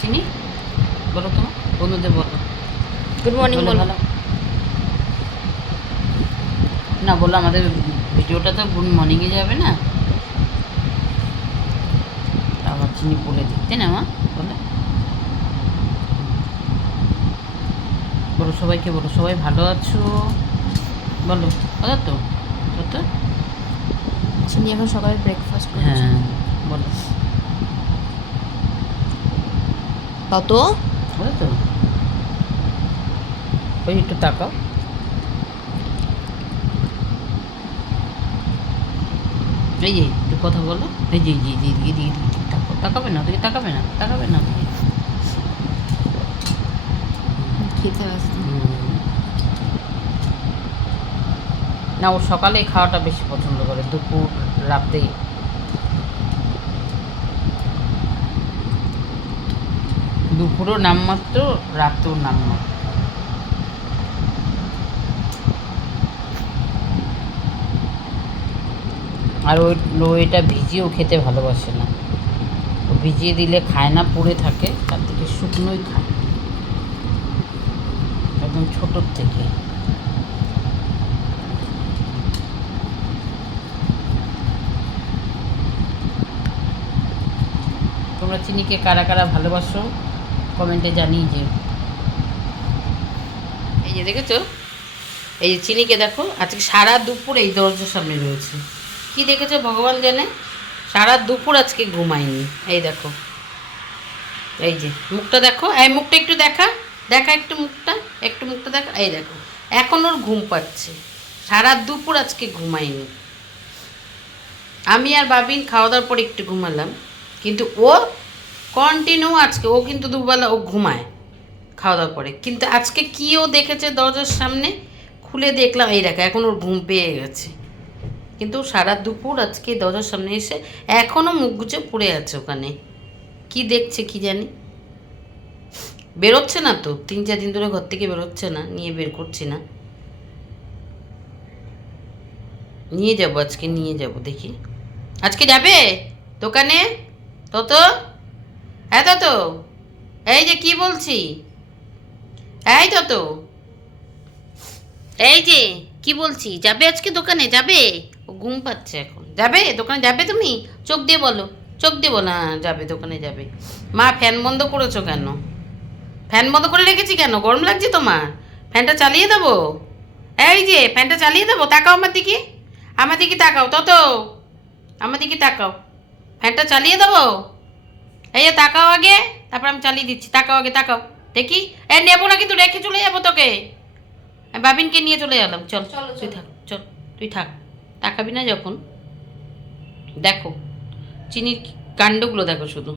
চিনি বলো তোমার বন্ধুদের বলো। গুড মর্নিং বলো। না বলো, আমাদের ভিডিওটা তো গুড মর্নিংয়ে যাবে না, আবার চিনি বলে দিতে না মা, বলে বলো সবাইকে, বলো সবাই ভালো আছো, বলো বলো তো তো। চিনি এখন সকালে ব্রেকফাস্ট করছে। হ্যাঁ বলো কত বলো তো, ওই একটু তাকাও। এই যে একটু কথা বলো, এই যে জি জি জি জি তাকাবে না, ওদিকে তাকাবে না, তাকাবে না ওদিকে। খেতে আসতে না, ও সকালে খাওয়াটা বেশি পছন্দ করে, দুপুর রাতে দুপুরও নামমাত্র, রাতেও নামমাত্র। আর ওই এটা ভিজিয়েও খেতে ভালোবাসে না, ও ভিজিয়ে দিলে খায় না, পড়ে থাকে, তার থেকে শুকনোই খায় একদম ছোটোর থেকে। তোমরা চিনিকে কারা কারা ভালোবাসো কমেন্টে জানিয়ে যে। এই যে দেখেছো, এই যে চিনিকে দেখো, আজকে সারা দুপুর এই দরজার সামনে রয়েছে। কি দেখেছো ভগবান জানে, সারা দুপুর আজকে ঘুমায়নি। এই দেখো, এই যে মুখটা দেখো, এই মুখটা একটু দেখা, দেখা একটু মুখটা, একটু মুখটা দেখা, এই দেখো এখন ওর ঘুম পাচ্ছে, সারা দুপুর আজকে ঘুমায়নি। আমি আর বাবিন খাওয়া দাওয়ার পর একটু ঘুমালাম, কিন্তু ও কন্টিনিউ আজকে, ও কিন্তু দুবেলা ও ঘুমায় খাওয়া দাওয়ার পরে, কিন্তু আজকে কি ও দেখেছে দরজার সামনে, খুলে দেখলাম এই দেখো এখন ওর ঘুম পেয়ে গেছে, কিন্তু সারা দুপুর আজকে দরজার সামনে এসে এখনও মুখ গুজে পড়ে আছে ওখানে, কি দেখছে কি জানি। বেরোচ্ছে না তো, 3-4 দিন ধরে ঘর থেকে বেরোচ্ছে না, নিয়ে বের করছি না। নিয়ে যাব আজকে, নিয়ে যাব দেখি, আজকে যাবে দোকানে তত, হ্যাঁ তত, এই যে কি বলছি, এই তত, এই যে কি বলছি, যাবে আজকে দোকানে যাবে, ও ঘুম পাচ্ছে এখন, যাবে দোকানে যাবে তুমি, চোখ দিয়ে বলো, চোখ দিয়ে বলো, হ্যাঁ যাবে দোকানে যাবে। মা ফ্যান বন্ধ করেছো কেন, ফ্যান বন্ধ করে রেখেছি কেন, গরম লাগছে তোমার, ফ্যানটা চালিয়ে দেবো, এই যে ফ্যানটা চালিয়ে দেবো, তাকাও আমার দিকে, আমার দিকে তাকাও তত, আমার দিকে তাকাও, ফ্যানটা চালিয়ে দেবো, এই যে তাকাও আগে, তারপর আমি চালিয়ে দিচ্ছি, তাকাও আগে তাকাও দেখি, এ নেবো না কিন্তু, রেখে চলে যাবো তোকে, আমি বাবিনকে নিয়ে চলে গেলাম, চল তুই থাক, চল তুই থাক, তাকাবি না যখন। দেখো চিনির কাণ্ডগুলো দেখো শুধু।